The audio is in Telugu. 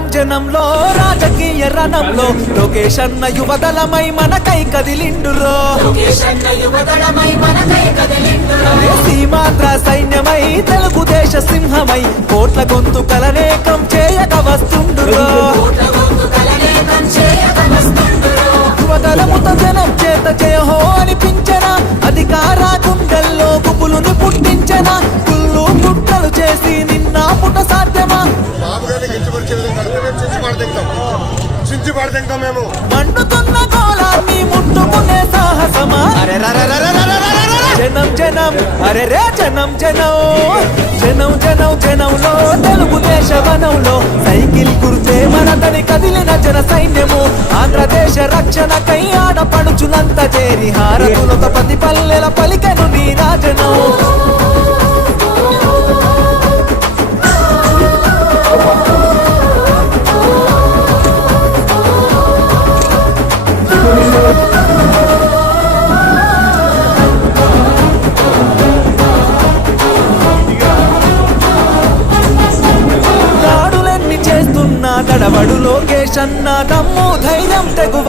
జనం జనంలో రాజకీయ రణంలో లోకేష్ అన్న యువదళమై మనకై కదిలిండురో సీమాంధ్ర సైన్యమై తెలుగుదేశ సింహమై కోట్ల గొంతుకలనేకం చేయక వస్తుండురో యువదళముతో జనం చేత జయహో అనిపించన అధికార గుండెల్లో గుబులుని పుట్టించన గుళ్ళు గుట్టలు చేసి నిన్న పుట సాధ్యమా మండుతున్న గోళాన్ని ముట్టుకునే సాహసమా జనం జనం అరే రే జనం జనం జనం జనం జనంలో తెలుగుదేశ వనంలో సైకిల్ గుర్తే మనదని కదిలిన జన సైన్యము ఆంధ్రదేశ రక్షణకై ఆడపడుచులంత చేరి హారతులతో ప్రతి పల్లెల పలికెను నీ రాజనం దడబడు లోకేష్ అన్న దమ్ము ధైర్యం తెగు